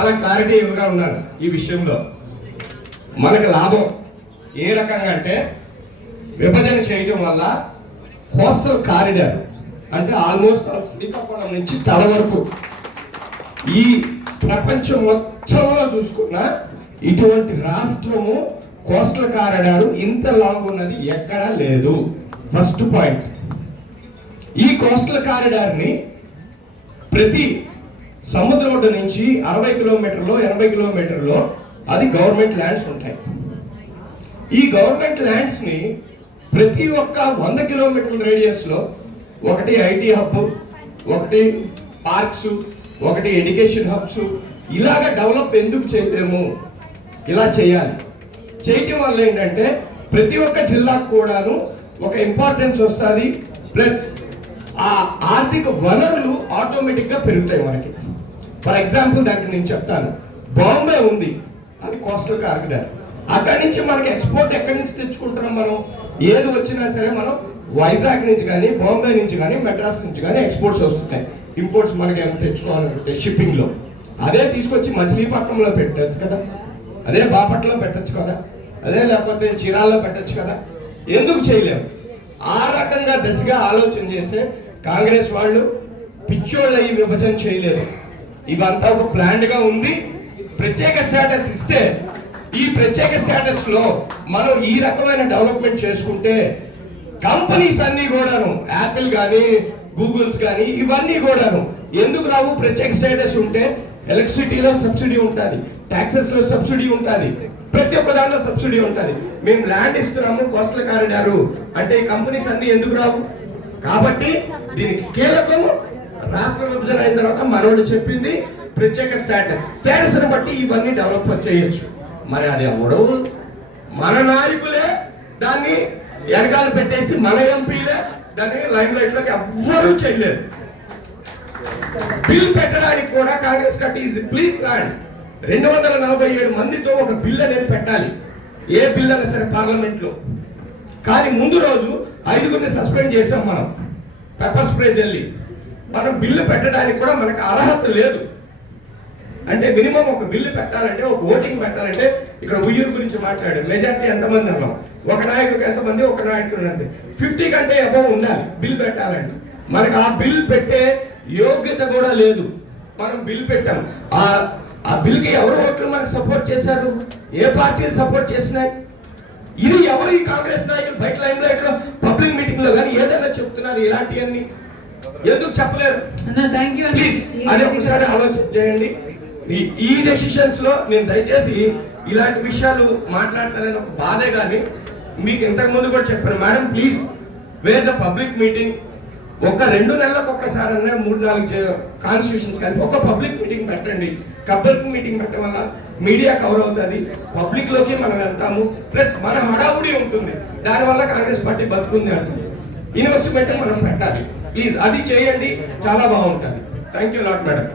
చాలా క్లారిటీగా ఉన్నారు ఈ విషయంలో. మనకు లాభం ఏ రకంగా అంటే విభజన చేయటం వల్ల కోస్టల్ కారిడార్ అంటే ఆల్మోస్ట్ శ్రీకాకుళం నుంచి తల వరకు ఈ ప్రపంచం మొత్తంలో చూసుకున్న ఇటువంటి రాష్ట్రము కోస్టల్ కారిడార్ ఇంత లాంగ్ ఉన్నది ఎక్కడా లేదు. ఫస్ట్ పాయింట్, ఈ కోస్టల్ కారిడార్ ని ప్రతి సముద్రం ఒడ్డు నుంచి 60 కిలోమీటర్లో 80 కిలోమీటర్లో అది గవర్నమెంట్ ల్యాండ్స్ ఉంటాయి. ఈ గవర్నమెంట్ ల్యాండ్స్ ని ప్రతి ఒక్క 100 కిలోమీటర్ల రేడియస్ లో ఒకటి ఐటీ హబ్, ఒకటి పార్క్స్, ఒకటి ఎడ్యుకేషన్ హబ్స్ ఇలాగ డెవలప్ ఎందుకు చేయలేము? ఇలా చేయాలి. చేయటం వల్ల ఏంటంటే ప్రతి ఒక్క జిల్లాకు కూడాను ఒక ఇంపార్టెన్స్ వస్తుంది, ప్లస్ ఆ ఆర్థిక వనరులు ఆటోమేటిక్ గా పెరుగుతాయి మనకి. ఫర్ ఎగ్జాంపుల్ దానికి నేను చెప్తాను, బాంబే ఉంది, అది కోస్టల్ కారిడార్. అక్కడి నుంచి మనకి ఎక్స్పోర్ట్ ఎక్కడి నుంచి తెచ్చుకుంటున్నాం? మనం ఏది వచ్చినా సరే మనం వైజాగ్ నుంచి కానీ, బాంబే నుంచి కానీ, మెడ్రాస్ నుంచి కానీ ఎక్స్పోర్ట్స్ వస్తున్నాయి. ఇంపోర్ట్స్ మనకి ఏమైనా తెచ్చుకోవాలంటే షిప్పింగ్ లో అదే తీసుకొచ్చి మచిలీపట్నంలో పెట్టచ్చు కదా, అదే బాపట్లలో పెట్టచ్చు కదా, అదే లేకపోతే చీరాల్లో పెట్టచ్చు కదా. ఎందుకు చేయలేము? ఆ రకంగా దశగా ఆలోచన చేసే కాంగ్రెస్ వాళ్ళు పిచ్చోళ్ళు అయ్యి విభజన చేయలేదు. ఇవంతా ఒక ప్లాన్ గా ఉంది. ప్రత్యేక స్టేటస్ ఇస్తే ఈ ప్రత్యేక స్టేటస్ లో మనం ఈ రకమైన డెవలప్మెంట్ చేసుకుంటే కంపెనీస్ అన్ని కూడాను, యాపిల్ కానీ, గూగుల్స్ కానీ, ఇవన్నీ కూడాను ఎందుకు రావు? ప్రత్యేక స్టేటస్ ఉంటే ఎలక్ట్రిసిటీలో సబ్సిడీ ఉంటుంది, ట్యాక్సెస్ లో సబ్సిడీ ఉంటుంది, ప్రతి ఒక్క దాంట్లో సబ్సిడీ ఉంటుంది. మేము ల్యాండ్ ఇస్తున్నాము కోస్టల్ కారిడారు అంటే ఈ కంపెనీస్ అన్ని ఎందుకు రావు? కాబట్టి దీనికి కీలకము రాష్ట్ర విభజన అయిన తర్వాత మనోడు చెప్పింది ప్రత్యేక స్టేటస్ ని బట్టి ఇవన్నీ డెవలప్ చేయొచ్చు. మరి అది అవడవు మన నాయకులే దాన్ని వెనకాల పెట్టేసి మన ఎంపీలే దాన్ని లైమ్ లైట్ లోకి ఎవ్వరూ చేయలేదు. బిల్ పెట్టడానికి కూడా కాంగ్రెస్ కట్టి ఈజ్ ప్లీ ప్లాన్. 247 మందితో ఒక బిల్ అనేది పెట్టాలి, ఏ బిల్ అయినా సరే పార్లమెంట్ లో. కానీ ముందు రోజు 5గురిని సస్పెండ్ చేసాం మనం, పెప్పర్ స్ప్రే జల్లి. మనం బిల్లు పెట్టడానికి కూడా మనకు అర్హత లేదు. అంటే మినిమం ఒక బిల్లు పెట్టాలంటే, ఒక ఓటింగ్ పెట్టాలంటే, ఇక్కడ ఉయ్యూరు గురించి మాట్లాడారు, మెజార్టీ ఎంతమంది అన్నాం, ఒక నాయకుడికి ఎంతమంది, ఒక నాయకుడు అంతే 50 కంటే అబౌవ్ ఉండాలి బిల్ పెట్టాలంటే. మనకు ఆ బిల్ పెట్టే యోగ్యత కూడా లేదు. మనం బిల్ పెట్టాం, ఆ బిల్ కి ఎవరు ఓట్లు మనకు సపోర్ట్ చేశారు? ఏ పార్టీలు సపోర్ట్ చేసినాయి? ఇది ఎవరు ఈ కాంగ్రెస్ నాయకులు బయట లైమ్ లైట్ లో పబ్లిక్ మీటింగ్ లో కానీ ఏదైనా చెప్తున్నారు? ఇలాంటివన్నీ ఎందుకు చెప్పలేరు? ప్లీజ్ అదే ఒకసారి ఆలోచన చేయండి. ఈ డెసిషన్స్ లో నేను దయచేసి ఇలాంటి విషయాలు మాట్లాడతానని ఒక బాధే. కానీ మీకు ఇంతకు ముందు కూడా చెప్పాను, madam please wear the public meeting. ఒక 2 నెలలకు ఒక్కసారి 3-4 కాన్స్టిట్యూషన్స్ కానీ ఒక పబ్లిక్ మీటింగ్ పెట్టండి. పబ్లిక్ మీటింగ్ పెట్టడం వల్ల మీడియా కవర్ అవుతుంది, పబ్లిక్ లోకి మనం వెళ్తాము, ప్లస్ మన హడావుడి ఉంటుంది. దానివల్ల కాంగ్రెస్ పార్టీ బతుకుంది అంటుంది. ఇన్వెస్ట్మెంట్ మనం పెట్టాలి, ప్లీజ్ అది చేయండి, చాలా బాగుంటుంది. Thank you lot madam.